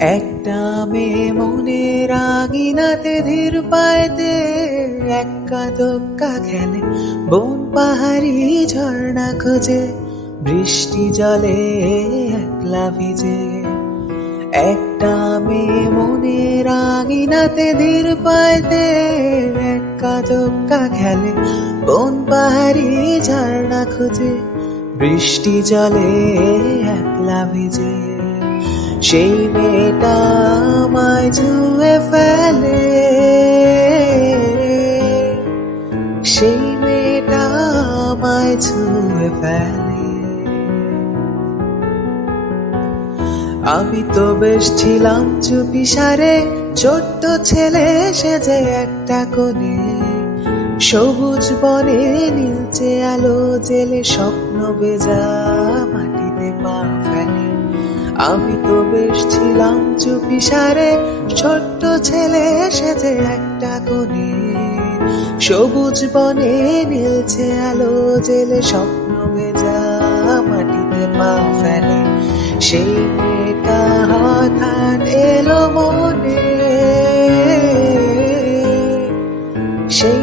একটা মেয়ে মনের আঙিনাতে ধীর পায়েতে এক্কা দোক্কা খেলে, বন পাহাড়ি ঝর্ণা খোঁজে, বৃষ্টি জলে একলা ভিজে। একটা মেয়ে মনের আঙিনাতে ধীর পায়েতে এক্কা দোক্কা খেলে, বন পাহাড়ি ঝর্ণা খোঁজে, বৃষ্টি জলে একলা ভিজে। সেই মেয়েটা আমায় ছুঁয়ে ফেলে, সেই মেয়েটা আমায় ছুঁয়ে ফেলে। আমি তো বেশ ছিলাম চুপিসারে, ছোট্ট ছেলে সেজে একটা কোণে, সবুজ বনে নীলচে আলো জেলে স্বপ্ন বেজা মাটিতে পা ফেলে। আমি তো বেশ ছিলাম চুপিসারে, ছোট্ট ছেলে সেজে একটা কোণে, সবুজ বনে নীলচে আলো জেলে স্বপ্ন বেজা মাটিতে পা ফেলে। সেই মেয়েটা হঠাৎ এলো মনে, সেই